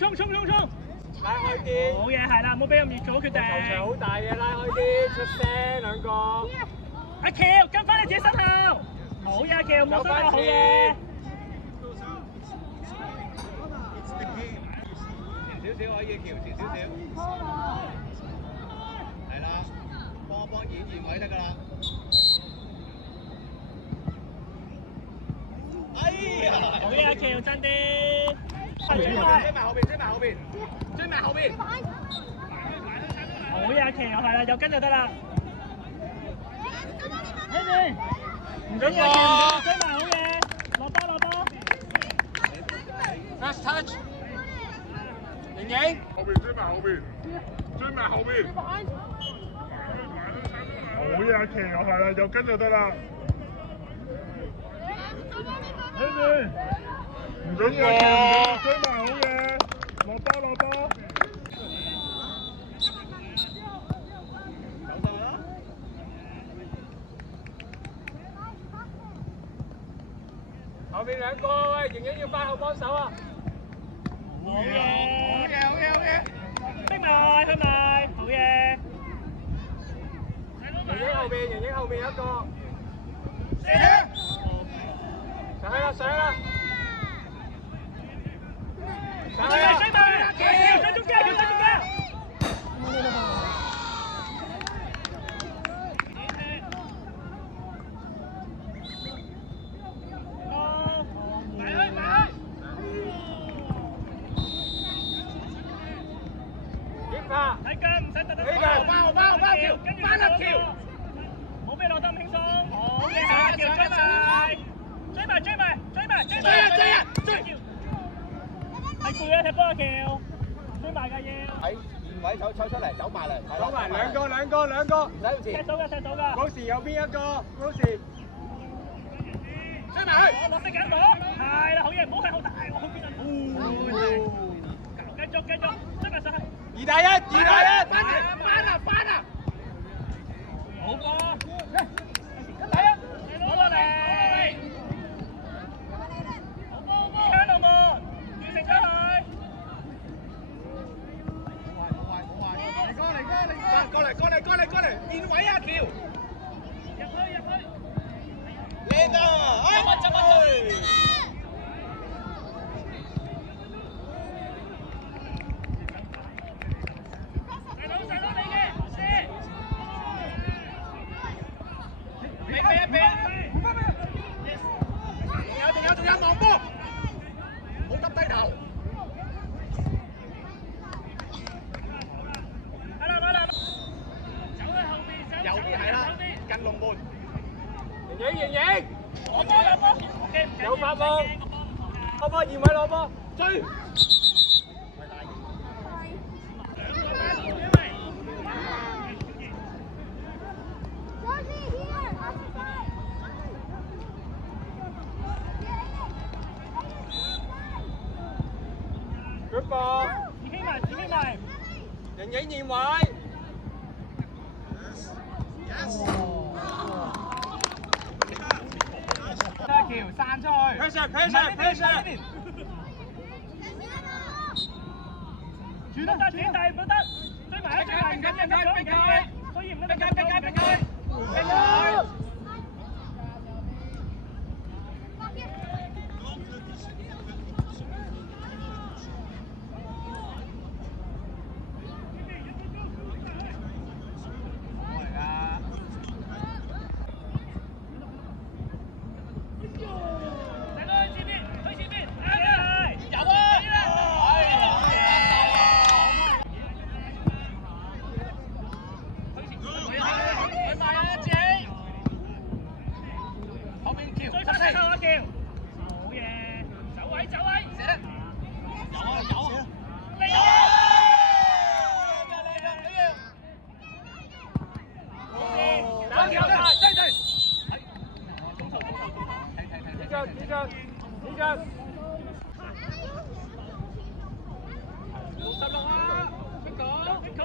拉開啲。好嘢，係啦，唔好俾咁熱做決定。球場好大嘅，拉開啲，出聲兩個。阿喬跟翻你自己身後。好嘢，阿喬冇身後，好嘢。前少少可以橋，前少少。係啦，幫演位得㗎啦。哎呀！好嘢，阿喬真啲。追埋後邊，追埋後邊，追埋後邊。好嘢，阿喬係啦，有跟就得啦。唔緊要，阿喬追埋好嘢，落波。First touch。盈盈。後邊追埋後邊。好嘢，阿奇又係啦，有跟就得啦。唔準喎，追埋好嘢，落波。後邊兩個，喂，盈盈要翻後幫手啊！好嘢，逼埋，好嘢。盈盈後邊一個。上啦！追埋，喺中間。點拍？睇腳唔使特登包橋，翻粒橋。冇咩落得咁輕鬆。好嘢，阿喬追埋。追係攰啊，踢波阿喬，追埋㗎要。喺前位走出嚟，走埋嚟，兩個，唔使踢到㗎。嗰時右邊一個，嗰時追埋去。落色緊我，係啦，好嘢，唔好係好大，我去邊啊？繼續，追埋上去。2打1，翻啊！好波，攞落嚟。向龍門，完成咗佢。過嚟，變位啊喬！入去。靚啊！執去！細佬你嘅，射！俾！仲有望波！冇耷低頭。走去後邊，右邊係啦，近龍門。盈盈，攞波，有發夢，攞波2位攞波，追！Good ball，自己埋。盈盈驗位。阿喬散出去。Pressure。轉得，唔得，追埋，唔緊，所以唔得，逼佢。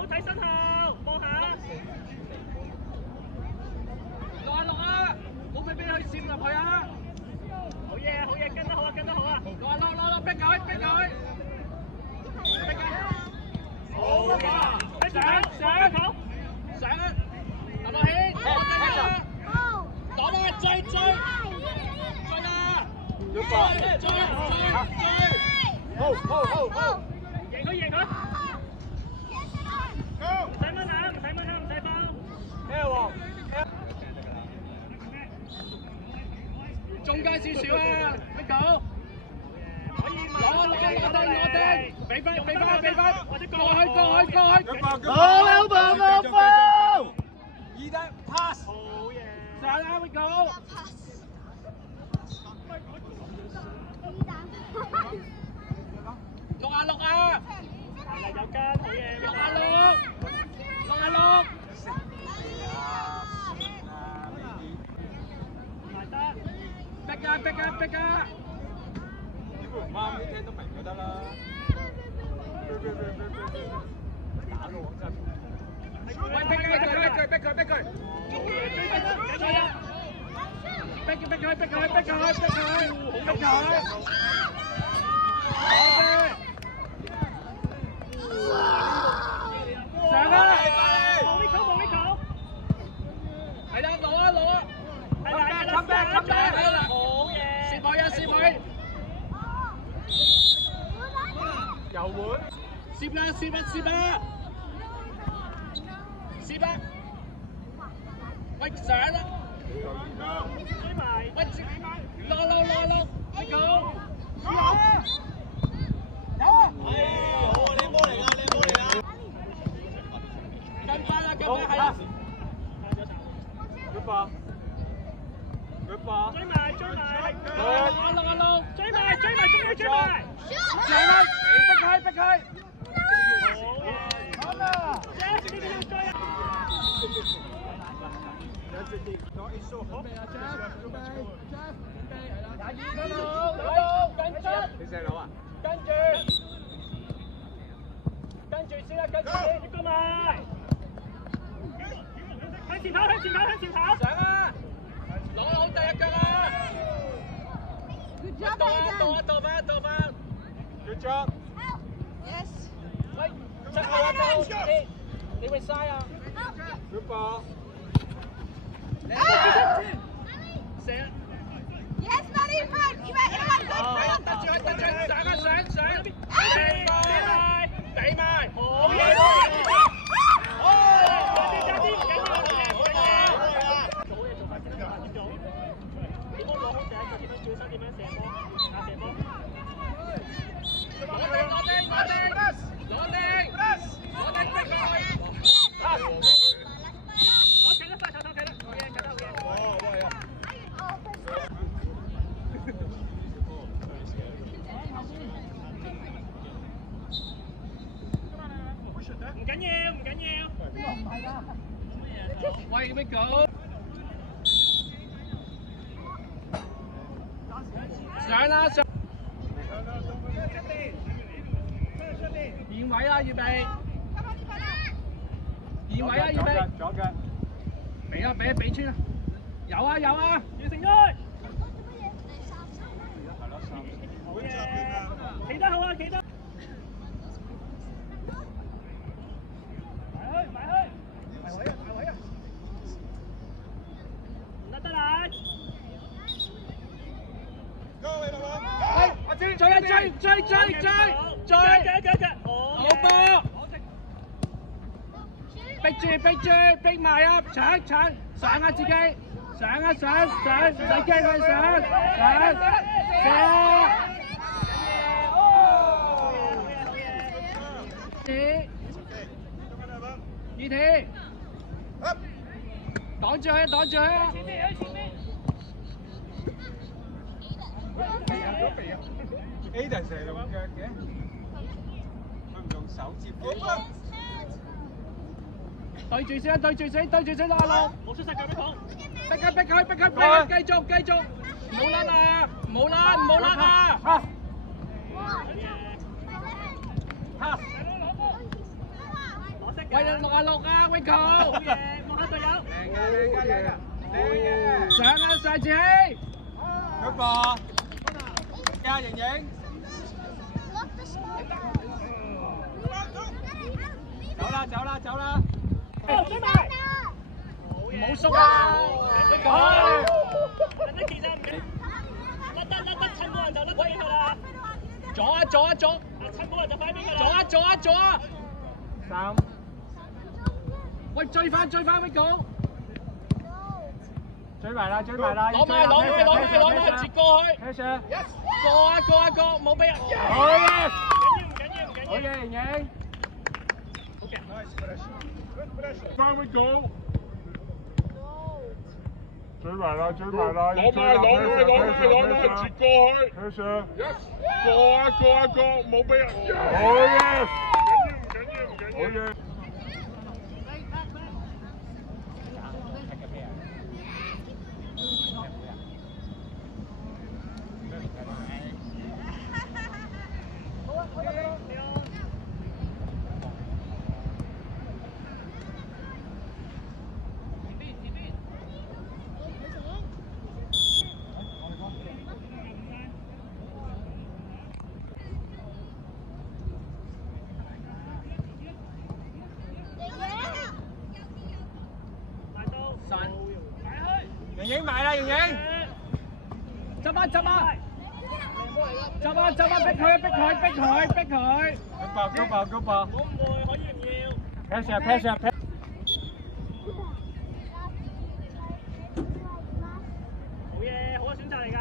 睇身後，望下。落啊！冇俾佢閃入去啊！好嘢，跟得好啊！落，逼佢！好，贏佢，唔使掹啊，唔使放。中間少少啊，Michael。可以攞定，俾分，或者過去。好二單 pass。好嘢，上啦，Michael。6啊，係啦，有跟，好嘢， 6啊，埋得，逼啊！呢個唔啱，你聽都明就得啦。打到我真係。喂，逼佢！上啊！望呢球，係啦，攞啊！係啦，好嘢，攝佢！遊門，攝啦！喂，上啦！追埋，喂，落，你講。跟翻啦，係啦。追埋，落，追埋，上啦！逼佢！好嘢，呢啲要追啊！你射佬啊？跟住先啦，接過埋，向前跑！上啊！攞好第一腳啊！倒翻 ！Good job！ 喂，側後你會嘥啊 ！Good ball！ 射！ Yes, not in front. You went in front. 得住，上！俾埋！好嘢！唔緊要。喂，Michael！ 上！現位啊，預備！左腳！俾穿啊！有啊！完成咗。好嘢，企得好啊，企得。埋去。大位啊！唔得啦！追！好波！逼埋啊！搶！上啊自己！上！唔使驚佢上！二條，擋住佢啊！Aiden 成日用腳嘅，佢唔用手接嘅。對住先啦，阿樂。冇出晒腳俾佢。逼佢，繼續，唔好甩啊！喂，6啊，Michael！ 好嘢，望下隊友。上自己。Good ball！ 呀，盈。走啦！追埋。唔好縮啊！人哋其實唔緊，甩得趁喎。人就甩邊佢啦。左啊左啊左！趁冇人就快邊㗎啦。左啊左啊左啊3。喂，追翻 Vico！ 追埋啦，追埋啦！攞埋，截過去！ Pressure！ 過，冇俾人。好嘅，唔緊要。好嘅，盈盈。翻去講。追埋啦！攞埋，截過去。Pressure！ 過，冇俾人。好嘅，唔緊要。好嘅。盈盈埋啦，盈盈。執啊，逼佢！高爆！我唔會，可以唔要。Pressure！ 好嘢，好嘅選擇嚟㗎。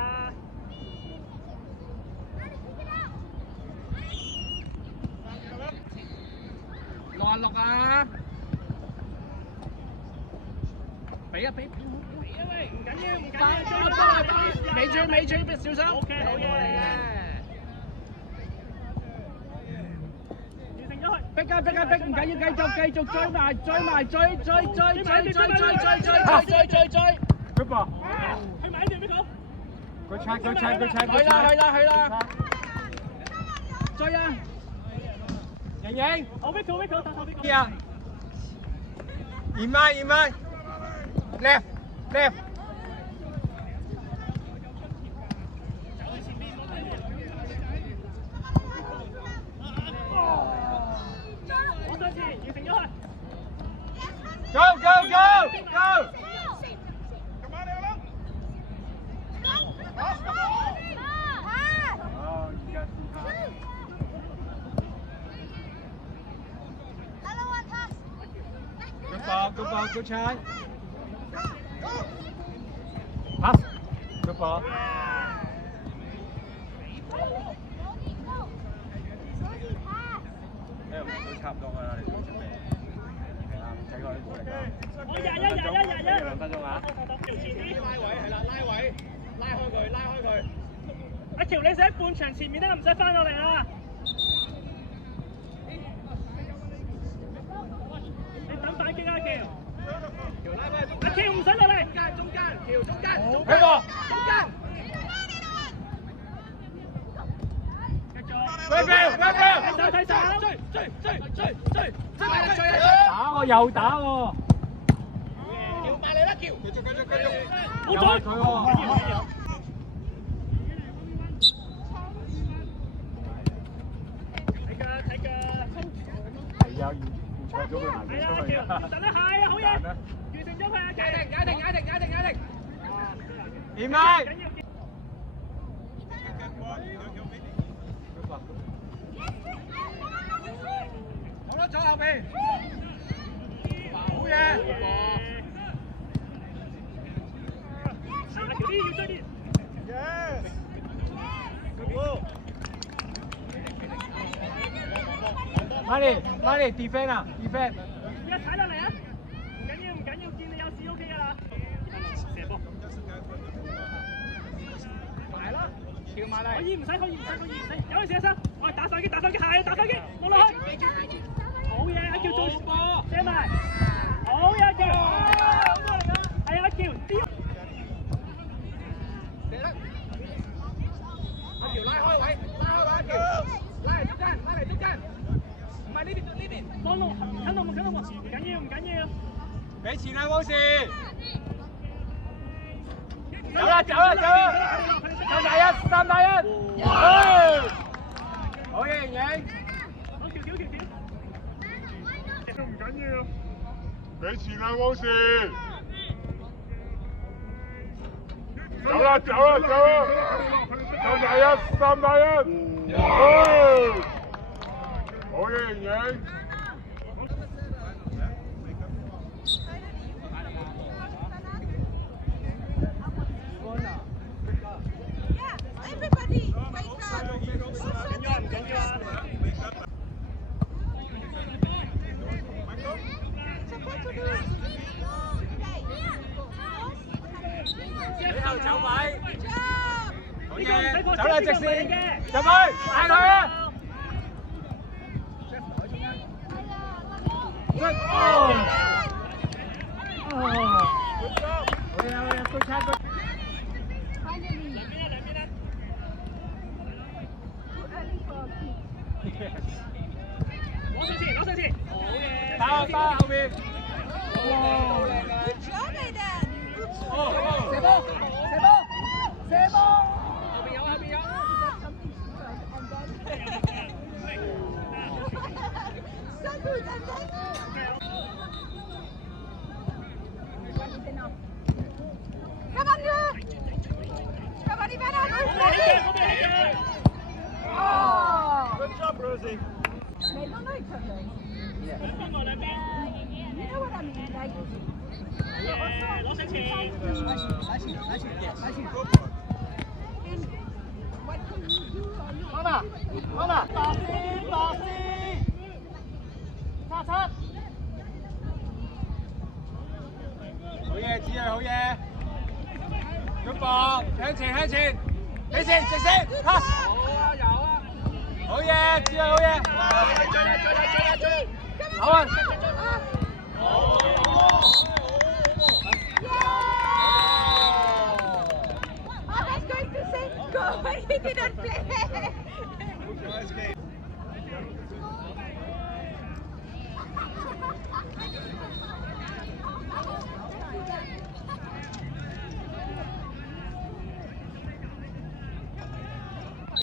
6啊！俾啊喂！唔緊要，尾追，小心。OK，好嘢。完成咗佢。逼，唔緊要，繼續追埋，追！ Good ball！ 去埋呢邊邊個？ Good check！ 去啦！追啊！盈盈。我 Vico， 打手 Vico。呀！延慢 ！Left！ 我上次完成咗佢。Go！ Good ball! Good try! Pass! Good ball! 呢個都差唔多㗎啦，你準備係啦，睇過啲鼓勵啦。我21 2分鐘啊！拉開佢！阿喬，你喺半場前面啦，唔使翻落嚟啦。你等反擊啊，喬！阿喬唔使落嚟。中間，中間！呢個！睇手！追！打我又打喎！橋埋嚟啦，橋！繼續！冇佢咗！喎！睇㗎！係啊，要錯咗佢行係啊，出去喬，等一下啊，好嘢！完成咗佢啊，踩定！點解？好咗後邊，好嘢！阿喬啲要追啲。Money defend 啊 defend！ 一踩落嚟啊！唔緊要，見你有事 OK 㗎啦。射波。埋啦，跳埋嚟。可以唔使，有陣時啊，我係打手機，係啊，打手機，冇落去。好嘢，阿喬做波，射埋。好嘢，阿喬。係啊，阿喬，射得。阿喬拉開位，阿喬，拉嚟中間，唔係呢邊。望路，近路，唔緊要。俾錢啦，汪士！走啦！3打1！好嘢，盈盈！好橋。唔緊要，俾錢啦，汪士！走啦！ 3-1，好嘢，盈盈。Yeah, everybody, wake up. Good job. 好嘢，走啦直線，嘅，入去，嗌佢啊！攞上前，好嘢！打後面。 Good job, Aiden. Good job. 後邊有。 So good, and then. Come on, girl. Come on, Ivana. Oh. Good job, Rosie. They don't know each other. Yeah. You know what I mean? Like. 攞上前。 And what can you do on your Mama，落先，叉。好嘢，子睿，好嘢。咁搏，向前，俾線，直線 ，pass。好嘢，子睿，好嘢。好啊。 I was going to say go, but he didn't play.